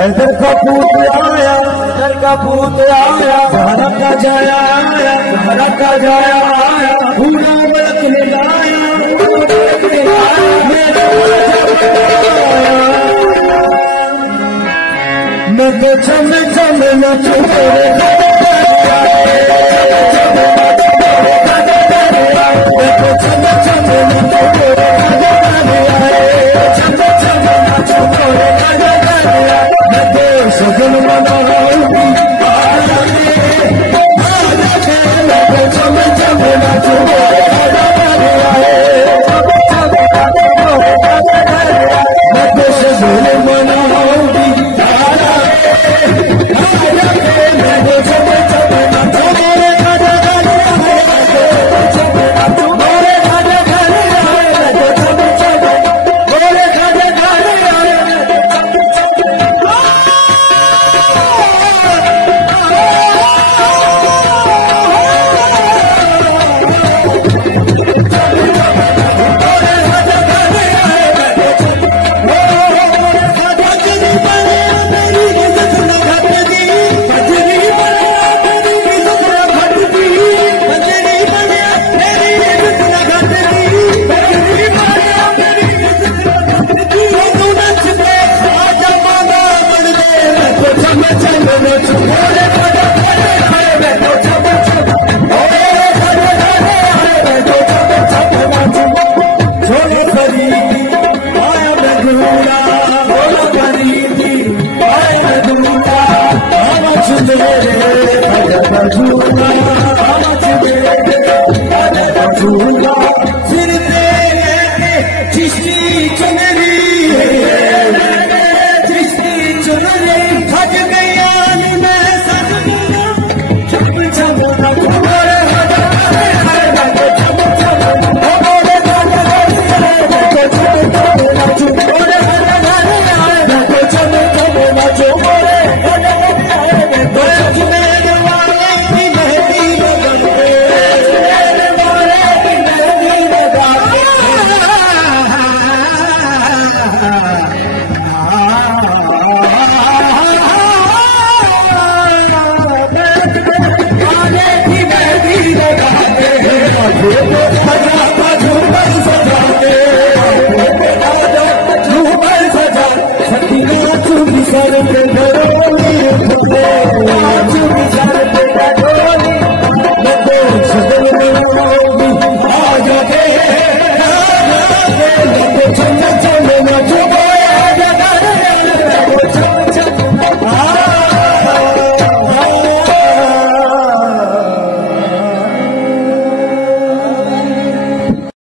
हैदर का पूत आया, हैदर का पूत आया, भारत का जाया आया, भारत का जाया आया, पूरा मुल्क मिलाया, मैं तो चम चम नचू सगन मनाऊंगी चम चम नाचो मैं तो सगन मनाऊंगी